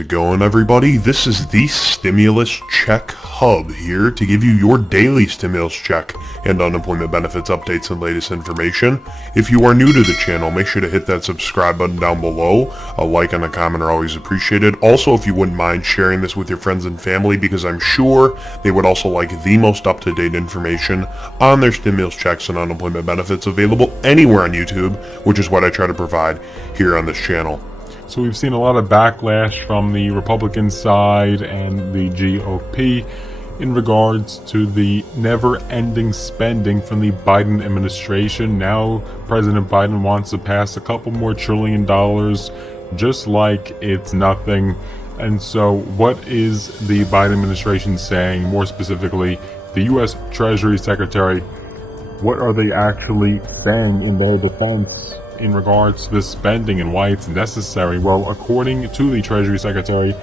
it going, everybody? This is the Stimulus Check Hub here to give you your daily stimulus check and unemployment benefits updates and latest information. If you are new to the channel, make sure to hit that subscribe button down below. A like and a comment are always appreciated. Also, if you wouldn't mind sharing this with your friends and family, because I'm sure they would also like the most up-to-date information on their stimulus checks and unemployment benefits available anywhere on YouTube, which is what I try to provide here on this channel. So we've seen a lot of backlash from the Republican side and the GOP in regards to the never-ending spending from the Biden administration. Now President Biden wants to pass a couple more $1 trillion just like it's nothing. And so what is the Biden administration saying? More specifically, the U.S. Treasury Secretary, what are they actually saying in their defense in regards to this spending and why it's necessary? Well, according to the Treasury Secretary,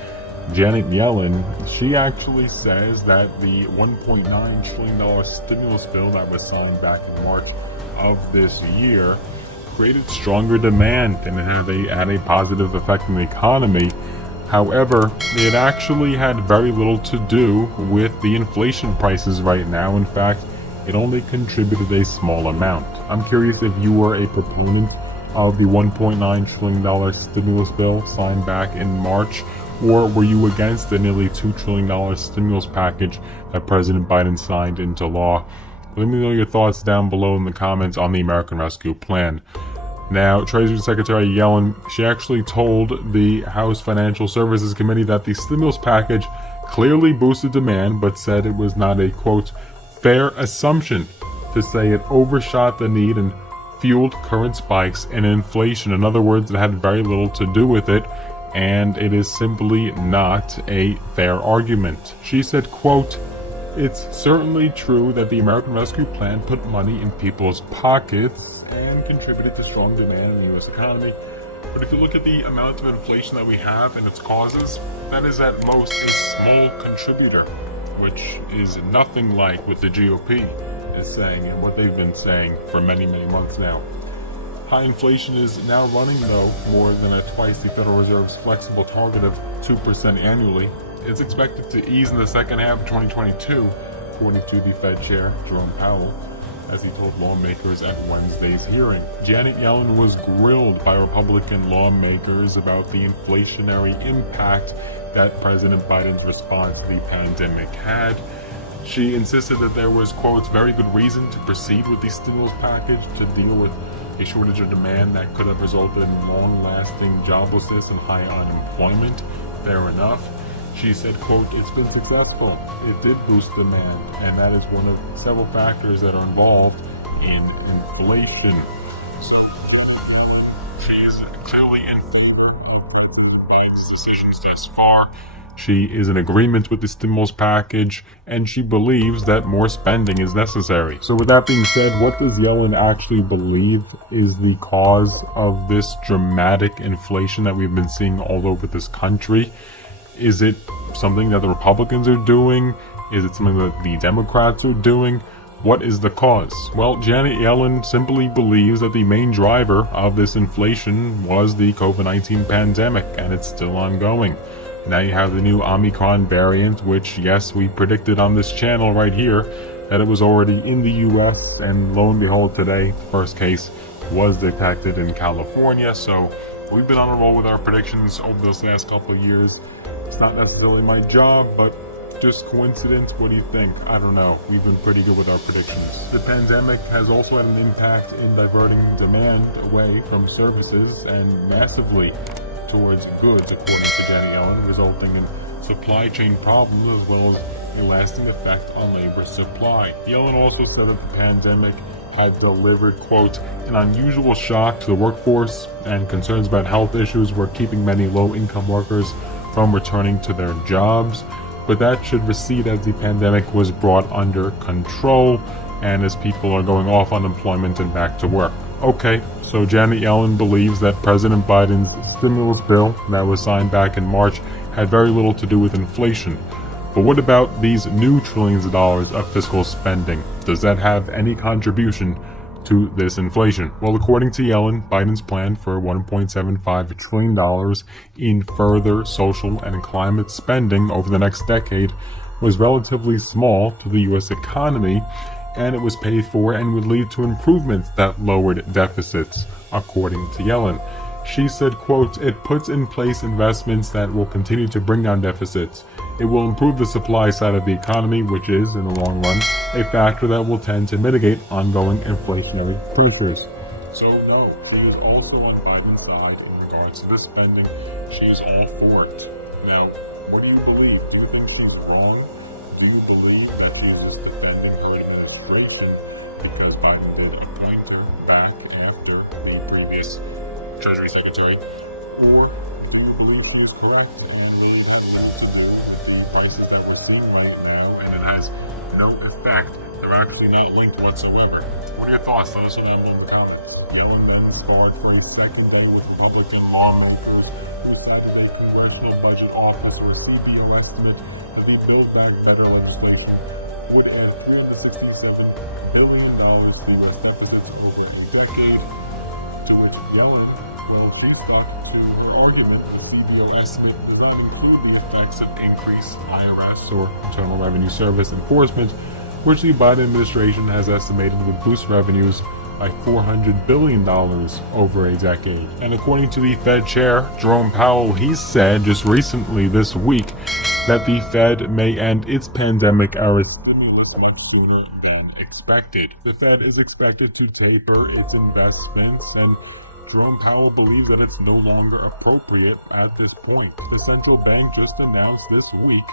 Janet Yellen, she actually says that the $1.9 trillion stimulus bill that was signed back in March of this year created stronger demand and it had a positive effect on the economy. However, it actually had very little to do with the inflation prices right now. In fact, it only contributed a small amount. I'm curious if you were a proponent of the $1.9 trillion stimulus bill signed back in March, or were you against the nearly $2 trillion stimulus package that President Biden signed into law? Let me know your thoughts down below in the comments on the American Rescue Plan. Now, Treasury Secretary Yellen, she actually told the House Financial Services Committee that the stimulus package clearly boosted demand, but said it was not a, quote, fair assumption to say it overshot the need and fueled current spikes in inflation. In other words, it had very little to do with it, and it is simply not a fair argument. She said, quote, it's certainly true that the American Rescue Plan put money in people's pockets and contributed to strong demand in the U.S. economy. But if you look at the amount of inflation that we have and its causes, that is at most a small contributor, which is nothing like what the GOP is saying and what they've been saying for many, many months now. High inflation is now running, though, more than at twice the Federal Reserve's flexible target of 2% annually. It's expected to ease in the second half of 2022, according to the Fed Chair, Jerome Powell, as he told lawmakers at Wednesday's hearing. Janet Yellen was grilled by Republican lawmakers about the inflationary impact that President Biden's response to the pandemic had. She insisted that there was, quote, very good reason to proceed with the stimulus package to deal with a shortage of demand that could have resulted in long-lasting joblessness and high unemployment. Fair enough. She said, quote, it's been successful. It did boost demand, and that is one of several factors that are involved in inflation. She is clearly in these decisions thus far. She is in agreement with the stimulus package, and she believes that more spending is necessary. So with that being said, what does Yellen actually believe is the cause of this dramatic inflation that we've been seeing all over this country? Is it something that the Republicans are doing? Is it something that the Democrats are doing? What is the cause? Well, Janet Yellen simply believes that the main driver of this inflation was the COVID-19 pandemic, and it's still ongoing. Now you have the new Omicron variant, which, yes, we predicted on this channel right here that it was already in the US, and lo and behold, today, the first case was detected in California. So we've been on a roll with our predictions over those last couple of years. It's not necessarily my job, but just coincidence? What do you think? I don't know. We've been pretty good with our predictions. The pandemic has also had an impact in diverting demand away from services and massively towards goods, according to Janet Yellen, resulting in supply chain problems as well as a lasting effect on labor supply. Yellen also said that the pandemic had delivered, quote, an unusual shock to the workforce, and concerns about health issues were keeping many low-income workers from returning to their jobs. But that should recede as the pandemic was brought under control and as people are going off unemployment and back to work. Okay, so Janet Yellen believes that President Biden's stimulus bill that was signed back in March had very little to do with inflation. But what about these new trillions of dollars of fiscal spending? Does that have any contribution to this inflation? Well, according to Yellen, Biden's plan for $1.75 trillion in further social and climate spending over the next decade was relatively small to the U.S. economy, and it was paid for and would lead to improvements that lowered deficits, according to Yellen. She said, quote, "It puts in place investments that will continue to bring down deficits. It will improve the supply side of the economy, which is, in the long run, a factor that will tend to mitigate ongoing inflationary pressures." So no, he is also on Biden's side in regards to this spending. She is all for it. Now, what do you believe? Do you think she's wrong? Do you believe that she is defending her administration because Biden did appoint her back after the previous Treasury Secretary? Or do you believe she is correct? Prices that we're seeing right now, and it has no effect. They're actually not linked whatsoever. What are your thoughts? Let us know down below in the comments. Yellen is for respecting with Republican lawmakers who said that they can work budget on a CBO estimate to be built back better education would add $367 billion to the decade. To which Yellen will feedback to the argument that the estimate would not include the effects of increased IRS or Internal Revenue Service enforcement, which the Biden administration has estimated would boost revenues by $400 billion over a decade. And according to the Fed chair, Jerome Powell, he said just recently this week that the Fed may end its pandemic era stimulus much sooner than expected. The Fed is expected to taper its investments, and Jerome Powell believes that it's no longer appropriate at this point. The central bank just announced this week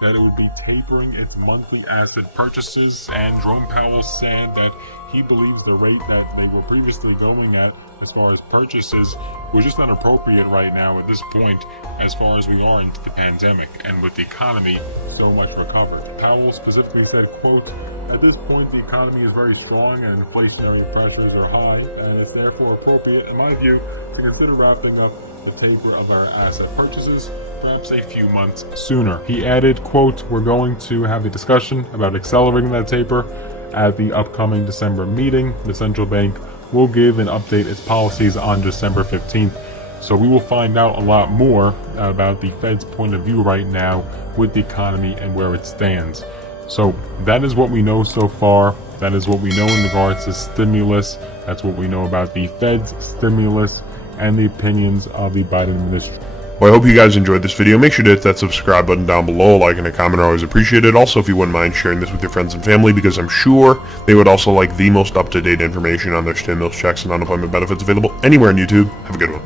that it would be tapering its monthly asset purchases, and Jerome Powell said that he believes the rate that they were previously going at as far as purchases was just not appropriate right now at this point as far as we are into the pandemic and with the economy so much recovered. Powell specifically said, quote, "At this point the economy is very strong and inflationary pressures are high, and it's therefore appropriate, in my view, to consider wrapping up the taper of our asset purchases perhaps a few months sooner." He added, quote, "We're going to have a discussion about accelerating that taper at the upcoming December meeting. The central bank will give and update its policies on December 15th. So we will find out a lot more about the Fed's point of view right now with the economy and where it stands." So that is what we know so far. That is what we know in regards to stimulus. That's what we know about the Fed's stimulus and the opinions of the Biden administration. Well, I hope you guys enjoyed this video. Make sure to hit that subscribe button down below. Like and a comment are always appreciated. Also, if you wouldn't mind sharing this with your friends and family, because I'm sure they would also like the most up-to-date information on their stimulus checks and unemployment benefits available anywhere on YouTube. Have a good one.